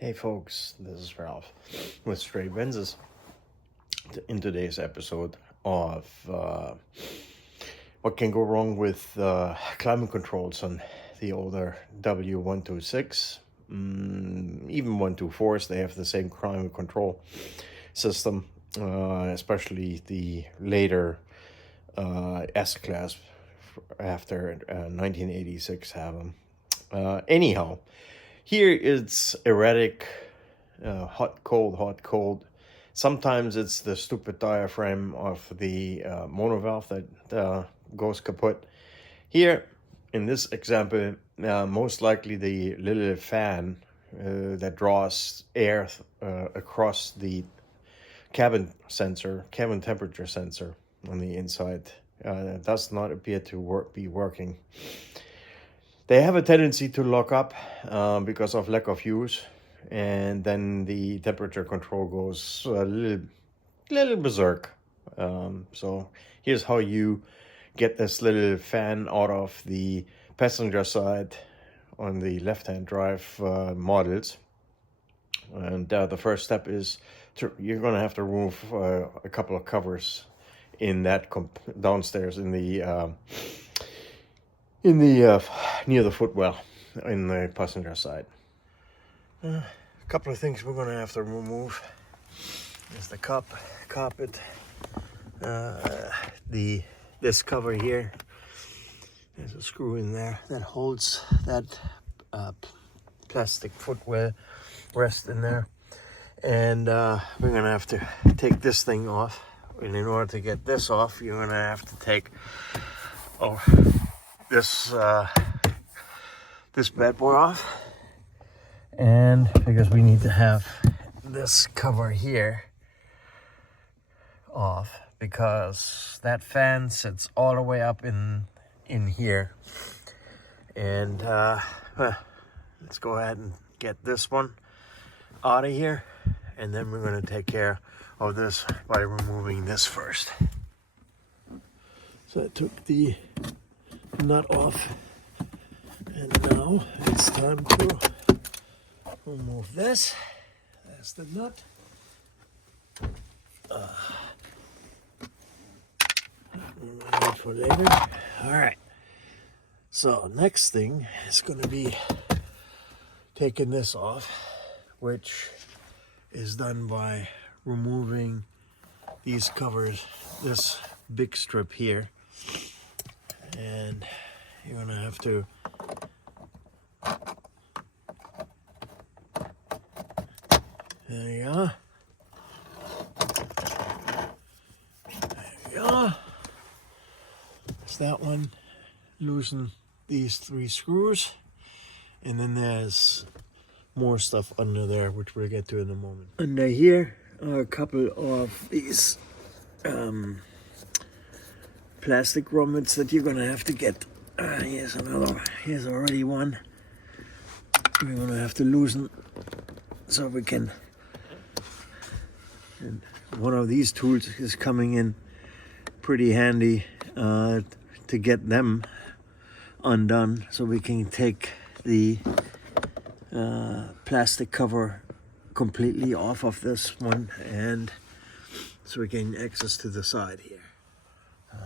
Hey folks, this is Ralph with Straight Lenses. In today's episode of what can go wrong with climate controls on the older W126, even 124s, they have the same climate control system, especially the later S-Class after 1986 have them. Anyhow, here it's erratic, hot, cold. Sometimes it's the stupid diaphragm of the monovalve that goes kaput. Here, in this example, most likely the little fan that draws air across the cabin temperature sensor on the inside does not appear to be working. They have a tendency to lock up because of lack of use, and then the temperature control goes a little berserk. So here's how you get this little fan out of the passenger side on the left-hand drive models. And the first step is you're going to have to remove a couple of covers in that downstairs in the near the footwell in the passenger side. A couple of things we're going to have to remove. There's the carpet, this cover here. There's a screw in there that holds that plastic footwell rest in there, and we're going to have to take this thing off. And in order to get this off, you're going to have to take this bad boy off, and because we need to have this cover here off, because that fan sits all the way up in here. And let's go ahead and get this one out of here, and then we're going to take care of this by removing this first. So I took the nut off, and now it's time to remove this. That's the nut. Wait for later. All right. So next thing is going to be taking this off, which is done by removing these covers, this big strip here. And you're going to have to there you are. There you are. That's that one. Loosen these 3 screws. And then there's more stuff under there, which we'll get to in a moment. Under here are a couple of these plastic grommets that you're gonna have to get. Here's another. Here's already one. We're gonna have to loosen so we can. And one of these tools is coming in pretty handy to get them undone, so we can take the plastic cover completely off of this one, and so we gain access to the side here.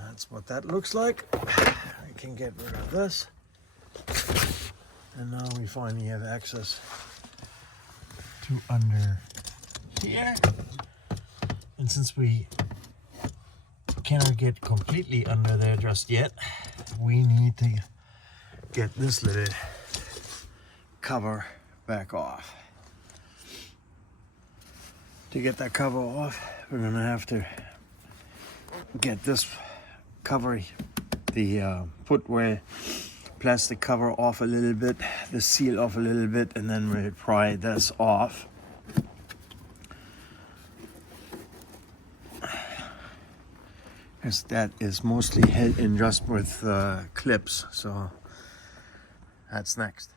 That's what that looks like. We can get rid of this, and now we finally have access to under here. And since we cannot get completely under there just yet, we need to get this little cover back off. To get that cover off, we're going to have to get this cover, the footwell plastic cover off a little bit, the seal off a little bit, and then we'll pry this off. Because that is mostly held in just with clips, so that's next.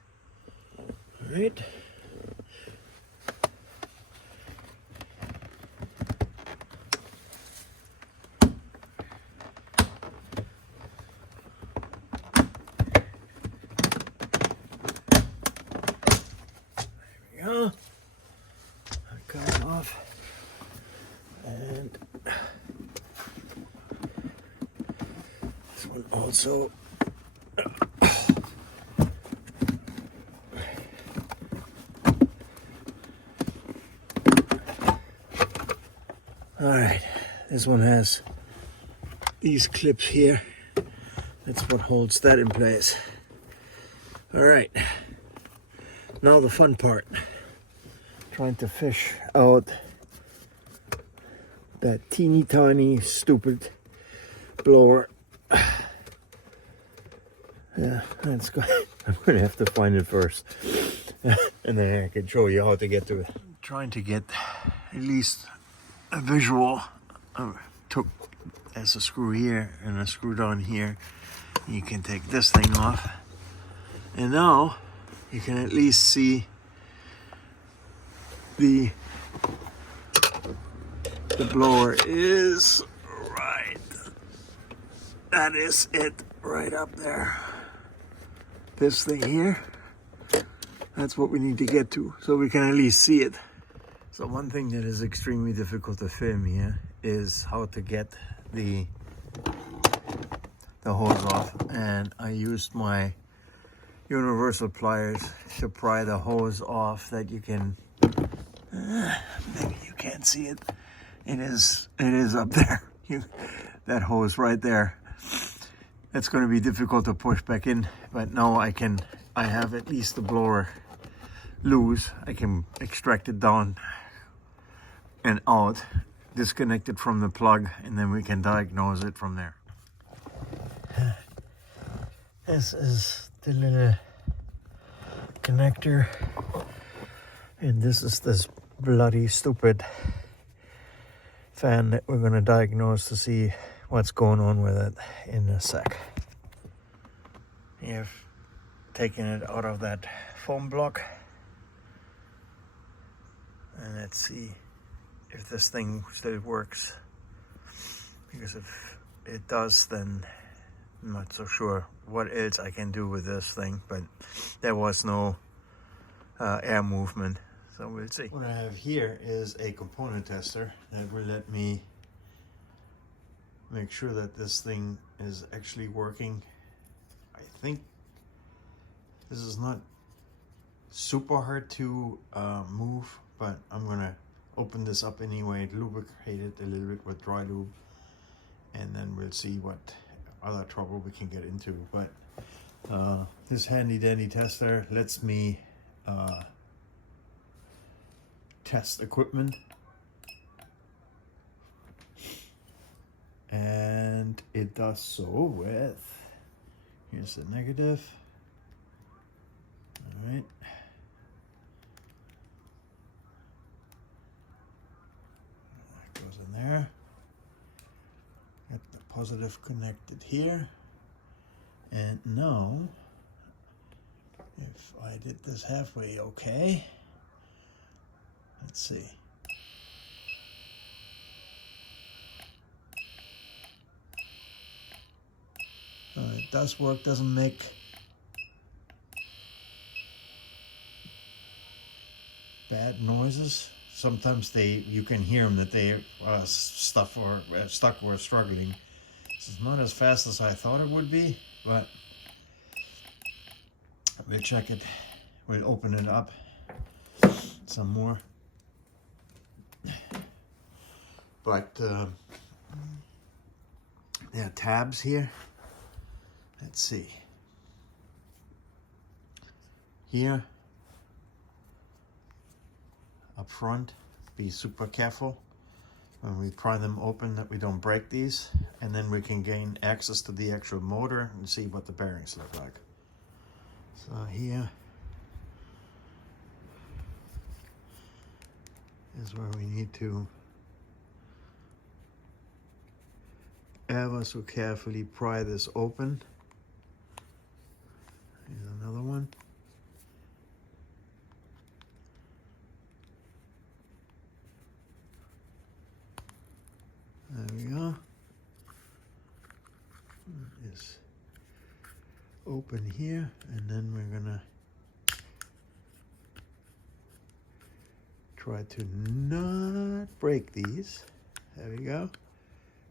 All right. There we go. off. And this one also. All right, this one has these clips here. That's what holds that in place. All right, now the fun part. Trying to fish out that teeny tiny stupid blower. Yeah, that's good. I'm gonna have to find it first. And then I can show you how to get to it. I'm trying to get at least a visual. I took as a screw here and a screw down here. You can take this thing off. And now you can at least see the blower is right. That is it right up there. This thing here, that's what we need to get to so we can at least see it. So one thing that is extremely difficult to film here is how to get the hose off, and I used my universal pliers to pry the hose off. That you can maybe you can't see it. It is up there. That hose right there. It's going to be difficult to push back in, but now I have at least the blower loose. I can extract it down and out, disconnect it from the plug, and then we can diagnose it from there. This is the little connector, and this is this bloody stupid fan that we're going to diagnose to see what's going on with it in a sec. You've taken it out of that foam block, and let's see if this thing still works, because if it does, then I'm not so sure what else I can do with this thing, but there was no air movement, so we'll see. What I have here is a component tester that will let me make sure that this thing is actually working. I think this is not super hard to move, but I'm gonna open this up anyway, lubricate it a little bit with dry lube, and then we'll see what other trouble we can get into. But this handy dandy tester lets me test equipment, and it does so with, here's the negative. All right, that goes in there. Get the positive connected here, and now if I did this halfway okay, let's see. It does work, doesn't make bad noises. Sometimes you can hear them that they stuck or struggling. This is not as fast as I thought it would be, but we'll check it. We'll open it up some more. But there are tabs here. Let's see. Here, up front, be super careful when we pry them open that we don't break these, and then we can gain access to the actual motor and see what the bearings look like. So here is where we need to ever so carefully pry this open. Here's another one. There we go. It's open here, and then we're gonna try to not break these. There we go.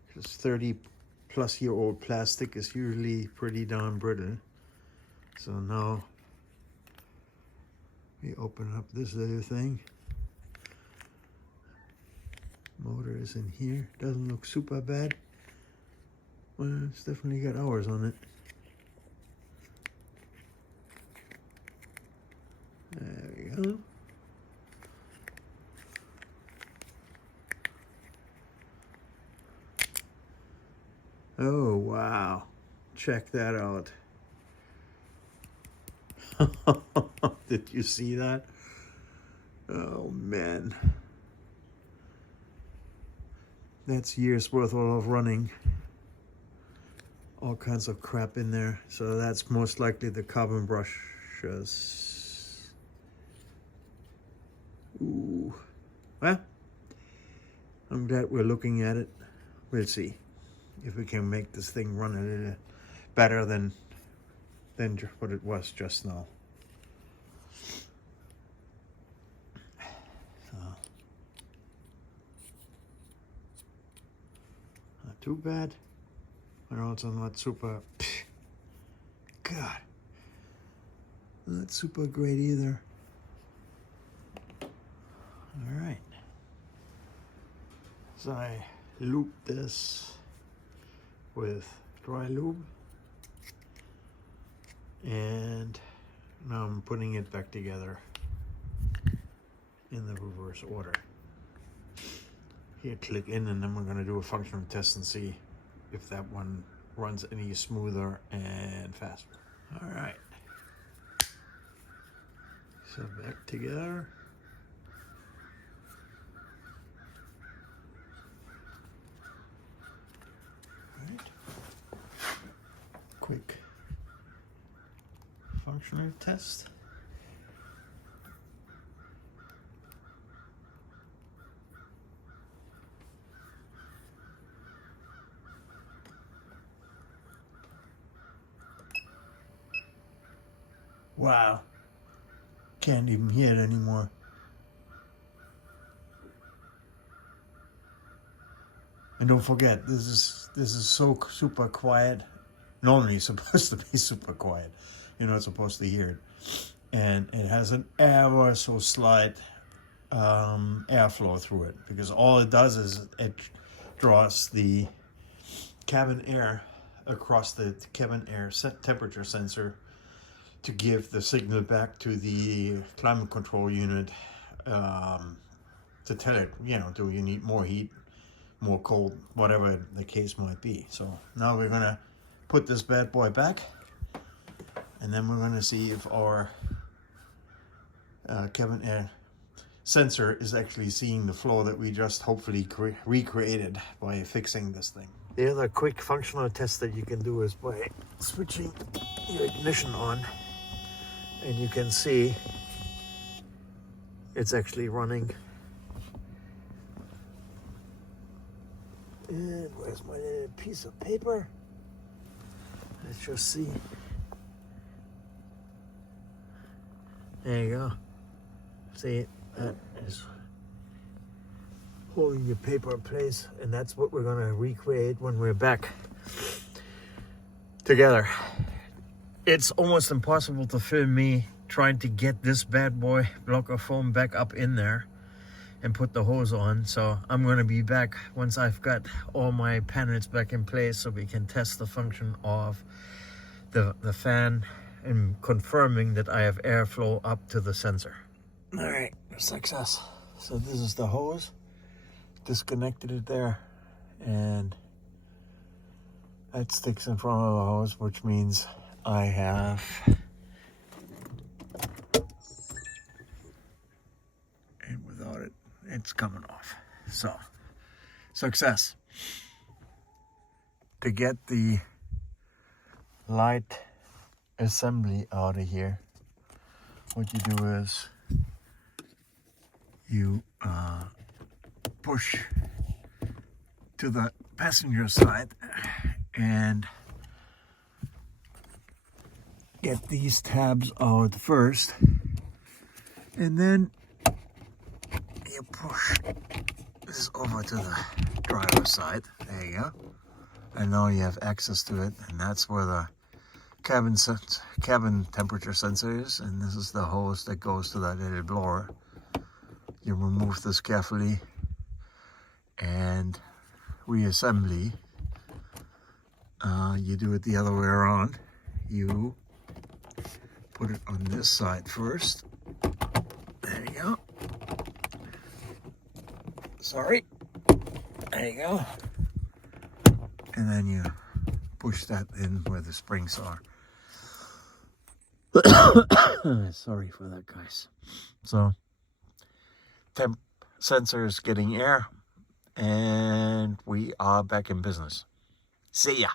Because 30-plus-year-old plastic is usually pretty darn brittle. So now we open up this little thing. Motor is in here. Doesn't look super bad. Well, it's definitely got hours on it. There we go. Oh, wow. Check that out. Did you see that? Oh, man. That's years worth of running. All kinds of crap in there. So that's most likely the carbon brushes. Ooh. Well, I'm glad we're looking at it. We'll see if we can make this thing run a little better than what it was just now. So, not too bad, but also not super, God, not super great either. All right, so I loop this with dry lube, and now I'm putting it back together in the reverse order. Here, click in, and then we're going to do a functional test and see if that one runs any smoother and faster. All right, so back together. Quick functional test. Wow, can't even hear it anymore. And don't forget, this is so super quiet. Normally it's supposed to be super quiet. You're not supposed to hear it. And it has an ever so slight airflow through it, because all it does is it draws the cabin air across the cabin air temperature sensor to give the signal back to the climate control unit to tell it, do you need more heat, more cold, whatever the case might be. So now we're gonna put this bad boy back, and then we're going to see if our cabin air sensor is actually seeing the flow that we just hopefully recreated by fixing this thing. The other quick functional test that you can do is by switching your ignition on, and you can see it's actually running. And where's my little piece of paper? Let's just see. There you go. See, that is holding the paper in place, and that's what we're gonna recreate when we're back together. It's almost impossible to film me trying to get this bad boy block of foam back up in there and put the hose on. So I'm gonna be back once I've got all my panels back in place, so we can test the function of the fan and confirming that I have airflow up to the sensor. All right, success. So this is the hose. Disconnected it there, and that sticks in front of the hose, which means I have and without it, it's coming off. So success. To get the light assembly out of here, what you do is you push to the passenger side and get these tabs out first, and then you push this over to the driver's side. There you go. And now you have access to it, and that's where the cabin temperature sensor is, and this is the hose that goes to that little blower. You remove this carefully, and reassembly, you do it the other way around. You put it on this side first. There you go. Sorry. There you go. And then you push that in where the springs are. Sorry for that, guys. So, temp sensor is getting air, and we are back in business. See ya.